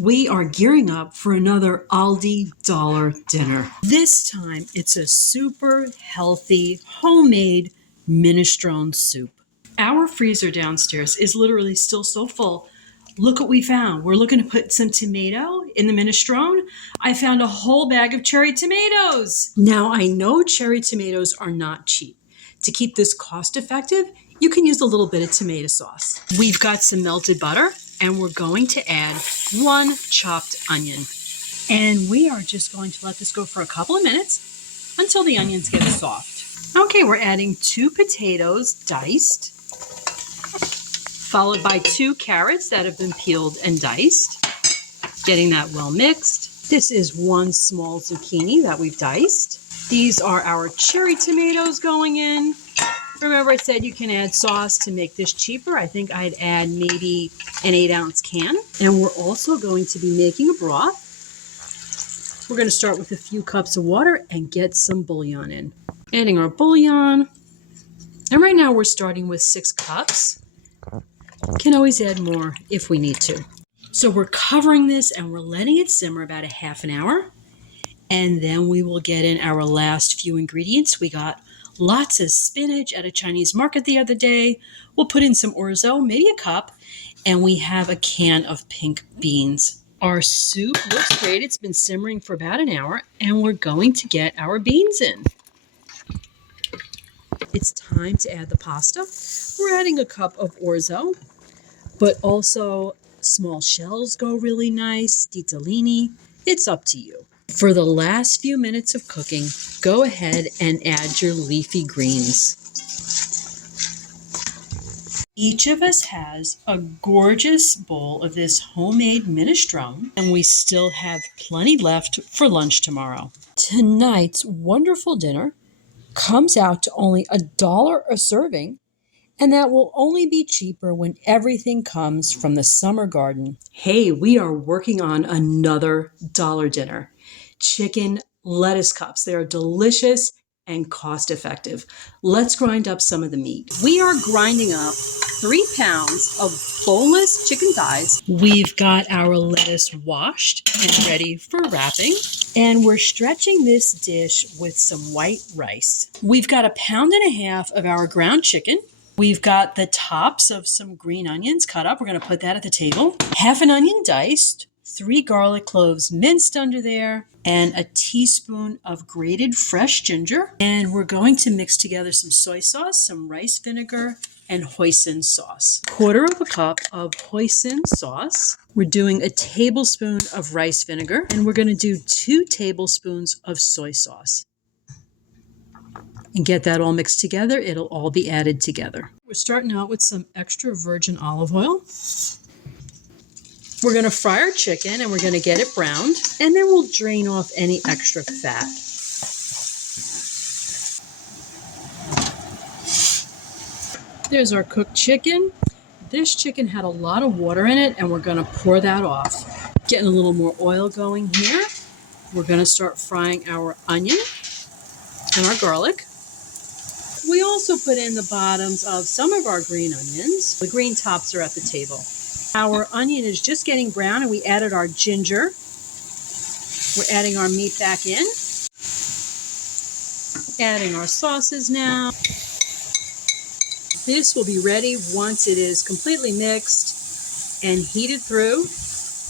We are gearing up for another Aldi dollar dinner. This time it's a super healthy, homemade minestrone soup. Our freezer downstairs is literally still so full. Look what we found. We're looking to put some tomato in the minestrone. I found a whole bag of cherry tomatoes. Now I know cherry tomatoes are not cheap. To keep this cost effective, you can use a little bit of tomato sauce. We've got some melted butter, and we're going to add 1 chopped onion. And we are just going to let this go for a couple of minutes until the onions get soft. Okay, we're adding 2 potatoes diced, followed by 2 carrots that have been peeled and diced. Getting that well mixed. This is 1 small zucchini that we've diced. These are our cherry tomatoes going in. Remember I said you can add sauce to make this cheaper. I think I'd add maybe an 8-ounce can. And we're also going to be making a broth. We're going to start with a few cups of water and get some bouillon in. Adding our bouillon. And right now we're starting with 6 cups. Can always add more if we need to. So we're covering this and we're letting it simmer about a half an hour. And then we will get in our last few ingredients. We got lots of spinach at a Chinese market the other day. We'll put in some orzo, maybe a cup, and we have a can of pink beans. Our soup looks great. It's been simmering for about an hour, and we're going to get our beans in. It's time to add the pasta. We're adding a cup of orzo, but also small shells go really nice, ditalini. It's up to you. For the last few minutes of cooking, go ahead and add your leafy greens. Each of us has a gorgeous bowl of this homemade minestrone, and we still have plenty left for lunch tomorrow. Tonight's wonderful dinner comes out to only $1 a serving, and that will only be cheaper when everything comes from the summer garden. Hey, we are working on another dollar dinner. Chicken lettuce cups. They are delicious and cost effective. Let's grind up some of the meat. We are grinding up 3 pounds of boneless chicken thighs. We've got our lettuce washed and ready for wrapping. And we're stretching this dish with some white rice. We've got 1.5 pounds of our ground chicken. We've got the tops of some green onions cut up. We're going to put that at the table. Half an onion diced, 3 garlic cloves minced under there, and a teaspoon of grated fresh ginger. And we're going to mix together some soy sauce, some rice vinegar, and hoisin sauce. 1/4 cup of hoisin sauce. We're doing a tablespoon of rice vinegar, and we're going to do 2 tablespoons of soy sauce. And get that all mixed together. It'll all be added together. We're starting out with some extra virgin olive oil. We're going to fry our chicken and we're going to get it browned, and then we'll drain off any extra fat. There's our cooked chicken. This chicken had a lot of water in it, and we're going to pour that off. Getting a little more oil going here. We're going to start frying our onion and our garlic. We also put in the bottoms of some of our green onions. The green tops are at the table. Our onion is just getting brown, and we added our ginger. We're adding our meat back in. Adding our sauces now. This will be ready once it is completely mixed and heated through.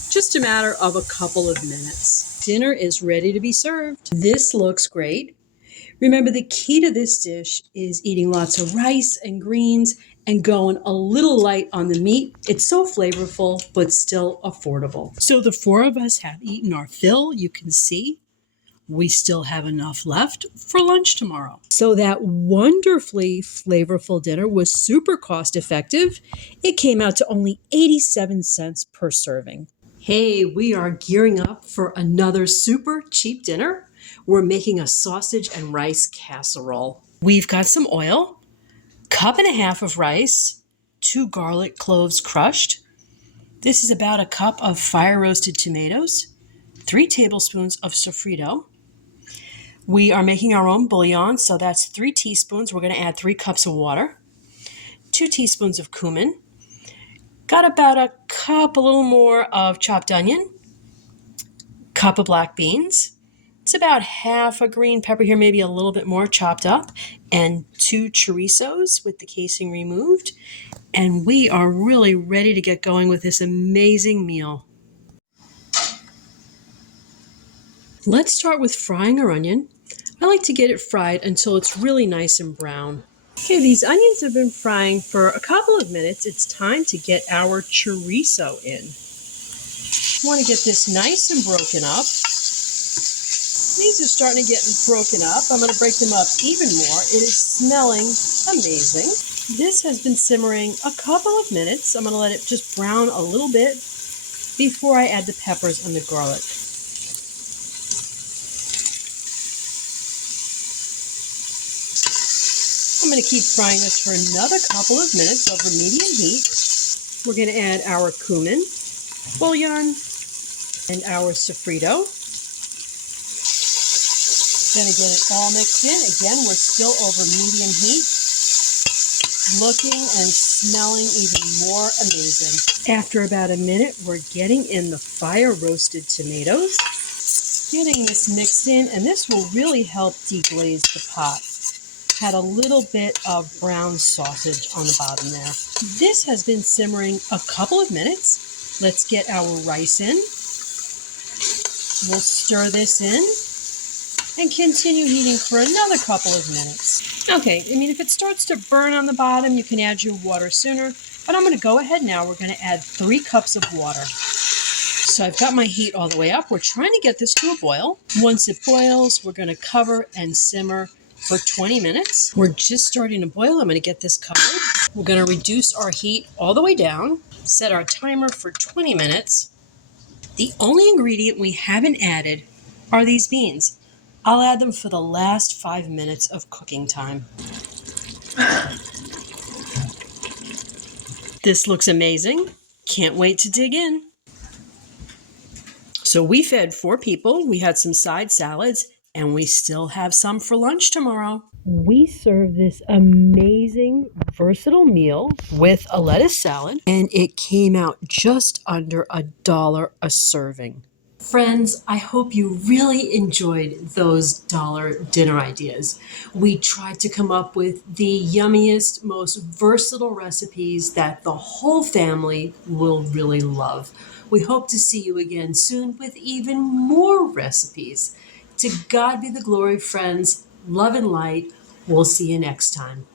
Just a matter of a couple of minutes. Dinner is ready to be served. This looks great. Remember, the key to this dish is eating lots of rice and greens and going a little light on the meat. It's so flavorful, but still affordable. So the 4 of us have eaten our fill. You can see we still have enough left for lunch tomorrow. So that wonderfully flavorful dinner was super cost effective. It came out to only 87 cents per serving. Hey, we are gearing up for another super cheap dinner. We're making a sausage and rice casserole. We've got some oil, 1.5 cups of rice, 2 garlic cloves crushed. This is about 1 cup of fire roasted tomatoes, 3 tablespoons of sofrito. We are making our own bouillon, so that's 3 teaspoons. We're going to add 3 cups of water, 2 teaspoons of cumin. Got about 1 cup, a little more of chopped onion, cup of black beans. It's about half a green pepper here, maybe a little bit more chopped up, and 2 chorizos with the casing removed. And we are really ready to get going with this amazing meal. Let's start with frying our onion. I like to get it fried until it's really nice and brown. Okay, these onions have been frying for a couple of minutes. It's time to get our chorizo in. I want to get this nice and broken up. These are starting to get broken up. I'm going to break them up even more. It is smelling amazing. This has been simmering a couple of minutes. I'm going to let it just brown a little bit before I add the peppers and the garlic. I'm going to keep frying this for another couple of minutes over medium heat. We're going to add our cumin, bouillon, and our sofrito. Going to get it all mixed in. Again, we're still over medium heat. Looking and smelling even more amazing. After about a minute, we're getting in the fire roasted tomatoes. Getting this mixed in, and this will really help deglaze the pot. Had a little bit of brown sausage on the bottom there. This has been simmering a couple of minutes. Let's get our rice in. We'll stir this in and continue heating for another couple of minutes. Okay, if it starts to burn on the bottom, you can add your water sooner, but I'm going to go ahead now. We're going to add 3 cups of water. So I've got my heat all the way up. We're trying to get this to a boil. Once it boils, we're going to cover and simmer for 20 minutes. We're just starting to boil. I'm going to get this covered. We're going to reduce our heat all the way down, set our timer for 20 minutes. The only ingredient we haven't added are these beans. I'll add them for the last 5 minutes of cooking time. This looks amazing. Can't wait to dig in. So we fed 4 people. We had some side salads, and we still have some for lunch tomorrow. We serve this amazing, versatile meal with a lettuce salad, and it came out just under $1 a serving. Friends, I hope you really enjoyed those dollar dinner ideas. We tried to come up with the yummiest, most versatile recipes that the whole family will really love. We hope to see you again soon with even more recipes. To God be the glory, friends. Love and light. We'll see you next time.